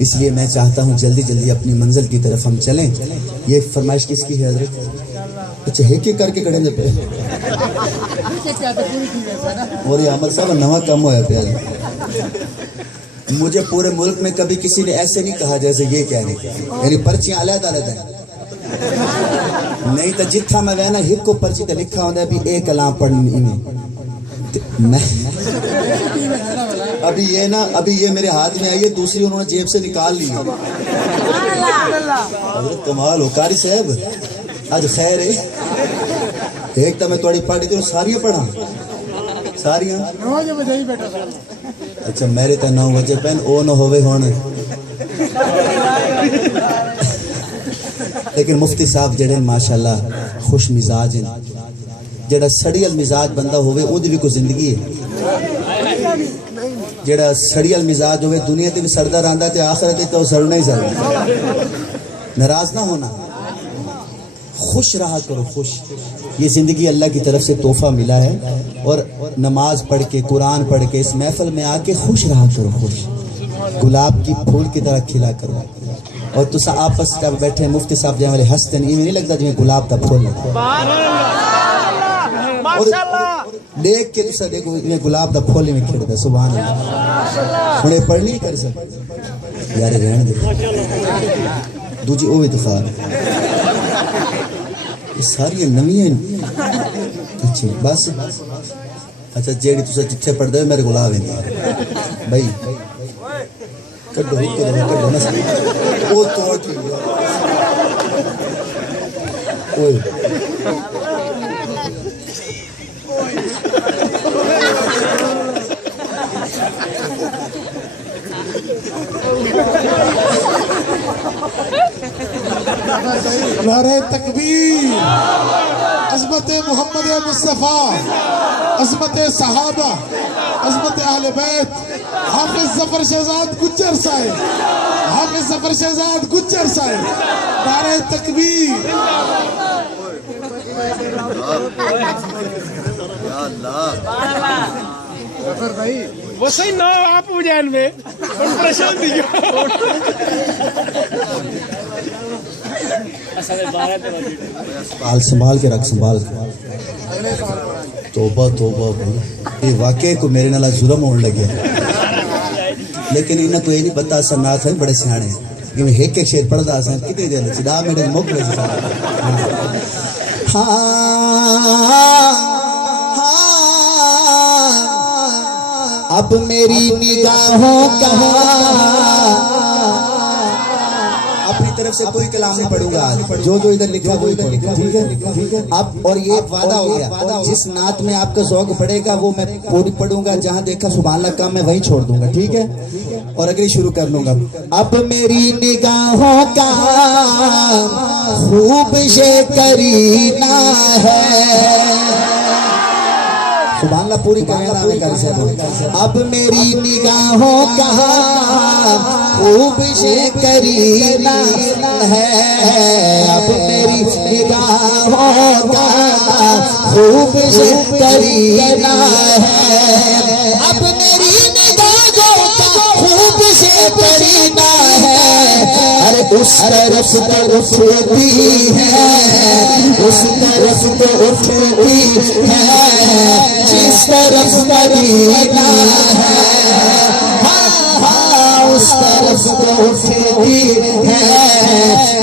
इसलिए मैं चाहता हूँ जल्दी जल्दी अपनी मंजिल की तरफ हम चलें। ये फरमाइश किसकी है हजरत? अच्छा एक एक करके खड़े पे और ये अमर साहब नवा कम होया पे। मुझे पूरे मुल्क में कभी किसी ने ऐसे नहीं कहा जैसे ये कह रहे, यानी पर्चियां अलग अलग हैं। नहीं तो जिथा मैं वह ना हिक को पर्ची तो लिखा होता है भी एक कलाम पढ़नी में। मैं अभी ये मेरे हाथ में आई है, दूसरी उन्होंने जेब से निकाल ली। कमाल हो कारी साहब, आज खैर है। एक तो मैं थोड़ी पढ़ी थी सारियां पढ़ा सारियां। अच्छा मेरे तो 9 बजे पैन ओ न होवे होने। लेकिन मुफ्ती साहब जड़े माशाल्लाह खुश मिजाज हैं। जड़ा सड़ियल मिजाज बंदा होवे ओदी भी कोई जिंदगी है। जड़ा सड़ियल मिजाज होवे दुनिया ते भी सड़दा रहंदा ते आखिरत ते सड़ना ही सड़ना। नाराज ना होना, खुश रहा करो, खुश। ये जिंदगी अल्लाह की तरफ से तोहफा मिला है। और नमाज पढ़ के कुरान पढ़ के इस महफिल में आके खुश रहा करो, खुश। गुलाब की फूल की तरह खिला करो। और तुसा आपस में बैठे मुफ्ती साहब जैसे हंसते नहीं, नहीं लगता जिम्मे गुलाब का फूल है। और देख के तुसा देखो इन्हें गुलाब का फूल में खिड़ता। सुभान अल्लाह। हुणे पढ़ नहीं कर सकते यार, रहने दे दूजी ओ भी तो खार सारी नवी। अच्छा बस अच्छा जेड़ी तुसा जिथे पढ़दे हो मेरे को ला वेंदी भाई कड्डो कड्डो ना ओ तो ठीक है। ओए नारे तकबीर, अज़मत मोहम्मद मुस्तफ़ा, अज़मत सहाबा, अज़मत अहले बैत, हाफिज ज़फर शहजाद गुज्जर साहिब, हाफिज ज़फर शहजाद गुज्जर साहिब। नारे तकबीर। वो सही ना आप उजान में परेशान दियो। संभाल के रख, संभाल के। तोबा तोबा भाई, ये वाकई को मेरे नाल जुल्म होने लगे। लेकिन इन्हें को ये नहीं पता असा नाथ है बड़े सियाने कि मैं एक एक शेर पढ़दा सा कितनी देर चिदा मेरे मुख में। अब मेरी निगाहों का अपनी तरफ से कोई कलाम नहीं पढ़ूंगा आज, जो इधर लिखा वो इधर लिखा, ठीक है। अब और ये वादा हो गया, जिस नात में आपका ज़ौक़ पड़ेगा वो मैं पूरी पढ़ूंगा। जहां देखा सुभान अल्लाह का मैं वहीं छोड़ दूंगा, ठीक है। और अगली शुरू कर लूंगा। अब मेरी निगाहों का खूब ये करीना है। सुभान अल्लाह पूरी कहना में कर सकते। अब मेरी निगाहों का खूब ये करीना है। अब मेरी निगाहों का खूब ये करीना है। अब मेरी निगाहों का खूब ये करीना है। अरे उस तरफ तो उठती है, उस तरफ तो उठती है जिस तरफ मदीना है। उस तरफ तो उठती है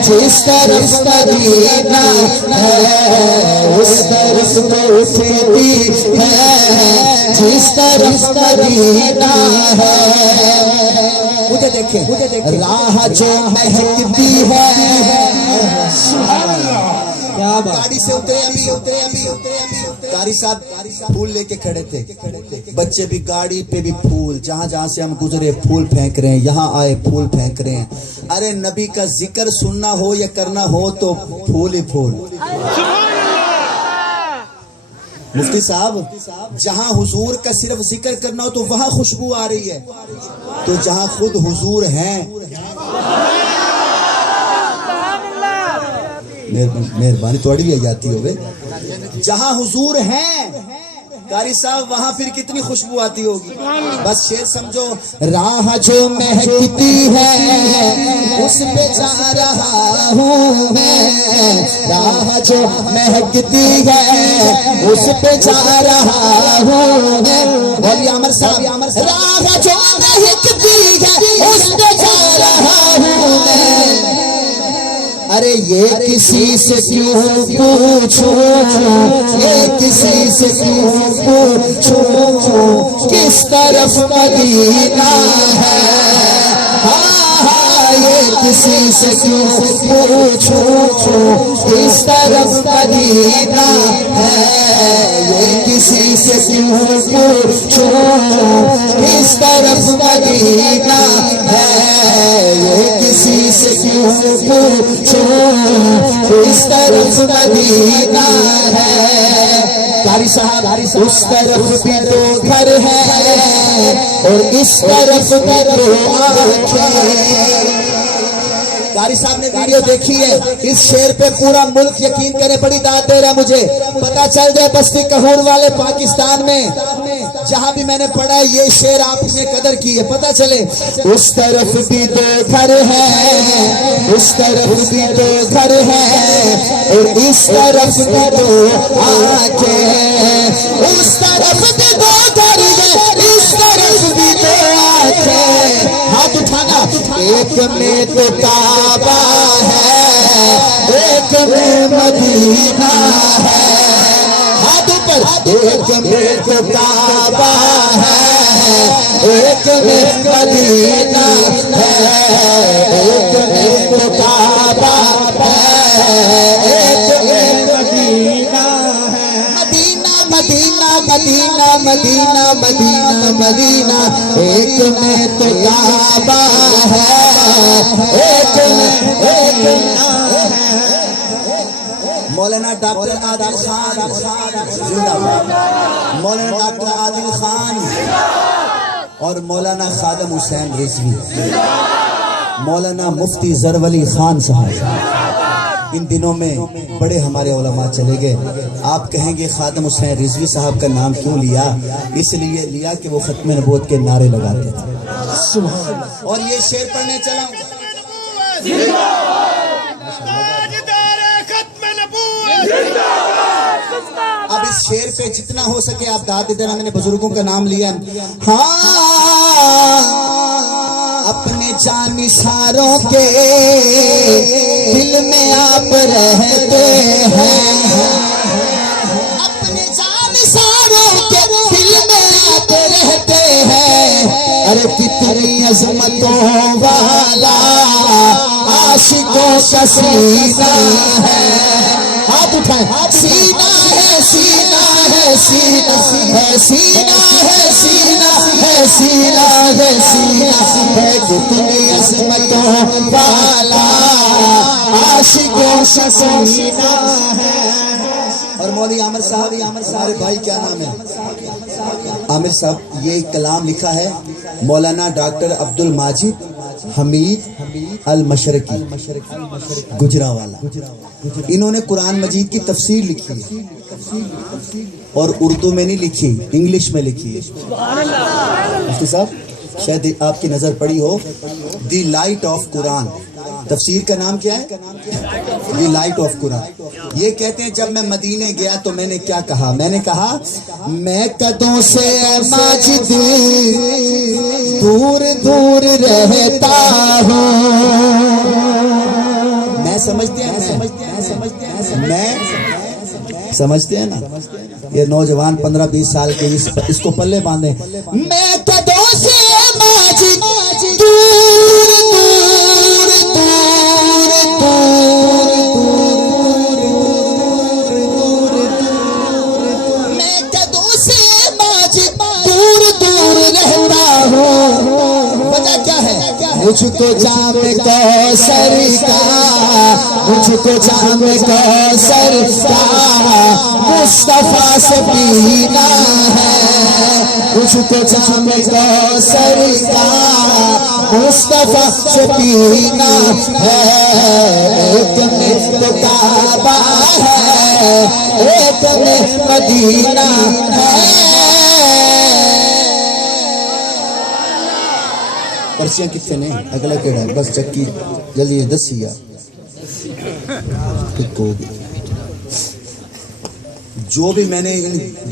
जिस तरफ मदीना है। उस तरफ तो उठती है जिस तरफ मदीना है। मुझे देखे राह जो महकती है। क्या गाड़ी से उतरे अभी कारी साहब फूल लेके खड़े थे। बच्चे भी गाड़ी पे भी फूल, जहां जहां से हम गुजरे फूल फेंक रहे हैं, यहाँ आए फूल फेंक रहे हैं। अरे नबी का जिक्र सुनना हो या करना हो तो फूल ही फूल। मुफ्ती साहब जहां हुजूर का सिर्फ जिक्र करना हो तो वहां खुशबू आ रही है, तो जहां खुद हुजूर हैं। मेहरबानी थोड़ी भी आ जाती होवे। जहां हुजूर हैं कारी साहब वहां फिर कितनी खुशबू आती होगी। बस शेर समझो, राह जो महकती है उस पे जा रहा हूँ मैं, राह जो महकती है उस पे जा रहा हूँ मैं। बोलिए अमर साहब, राह जो महकती है उस पे जा रहा हूँ मैं। अरे ये किसी से क्यों पूछूं, ये किसी से क्यों पूछूं, किस तरफ मदीना है। हाँ, ये किसी से क्यों पूछूं, किस तरफ मदीना है। ये किसी से क्यों पूछूं, किस तरफ मदीना है। ये किसी से क्यों पूछूं, इस तरफ मदीना है। कारी साहब, उस तरफ भी तो घर है और इस तरफ भी तो आंखें। कारी साहब ने वीडियो देखी है, इस शेर पे पूरा मुल्क यकीन करे बड़ी दाद दे रहा है। मुझे पता चल जाए बस्ती कहूर वाले पाकिस्तान में जहां भी मैंने पढ़ा है ये शेर आपने कदर की है, पता चले। उस तरफ भी तो घर है, उस तरफ भी तो घर है और इस तरफ भी तो आंखें। उस तरफ भी तो घर है, इस तरफ भी तो आंखें। हाथ उठाना, एक में तो काबा है, एक में मदीना है। हाथ ऊपर, एक में तो काबा है, एक में मदीना है। एक में तो काबा है, एक में मदीना है। Medina Medina Medina Medina Medina Medina, एक में तो काबा है, एक में मौलाना डॉक्टर आदिल खान जिंदाबाद, मौलाना डॉक्टर आदिल खान और मौलाना खादम हुसैन रिजवी, मौलाना मुफ्ती जरवली खान साहब। इन दिनों में बड़े हमारे उलमा चले गए। आप कहेंगे खादम हुसैन रिजवी साहब का नाम क्यों लिया? इसलिए लिया कि वो खत्म नबूवत के नारे लगाते थे। और ये शेर पढ़ने चला, अब इस शेर पे जितना हो सके आप दाद दे देना। मैंने बुजुर्गों का नाम लिया। हाँ, अपने जानिसारों के दिल में आप रहते हैं, अपने जानिसारों के दिल में आप रहते हैं। अरे कितनी अजमतों वाला आशिकों का सीना है। हाथ उठाए, सीना है, सीना है, सीना है, सीना है, सीना है, सीना है, सीना है। कितनी अजमतों वाला आशिकों का सीना है। और मौली आमिर साहब, हमारे भाई क्या नाम है? आमिर साहब, ये कलाम लिखा है मौलाना डॉक्टर अब्दुल माजिद हमीद अल मशरकी गुजरावाला। इन्होंने कुरान मजीद की तफसीर लिखी है और उर्दू में नहीं लिखी, इंग्लिश में लिखी है। मुफ्ती साहब, शायद आपकी नजर पड़ी हो, दी लाइट ऑफ कुरान। तफसीर का नाम क्या है? दी लाइट ऑफ कुरान। ये कहते हैं जब मैं मदीने गया तो मैंने क्या कहा? मैंने कहा मैं कदों से माजिद दूर दूर रहता हूँ। मैं समझते हैं, मैं समझते हैं ना, ये नौजवान 15-20 साल के इसको पल्ले बांधे। मैं कदों से माजिद दूर दूर दूर दूर, मैं कदों से माजिद दूर दूर रहता हूँ। वजह क्या है? मुझको जाम कौसर का, मुझको जाम कौसर का मुस्तफा से पीना है। मुझको जाम कौसर का मुस्तफा से पीना है। एक में तो काबा है, एक में मदीना है। पर्चियां कितने ने अगला केड़ा है? बस चक्की जल्दी दसी यार जो भी मैंने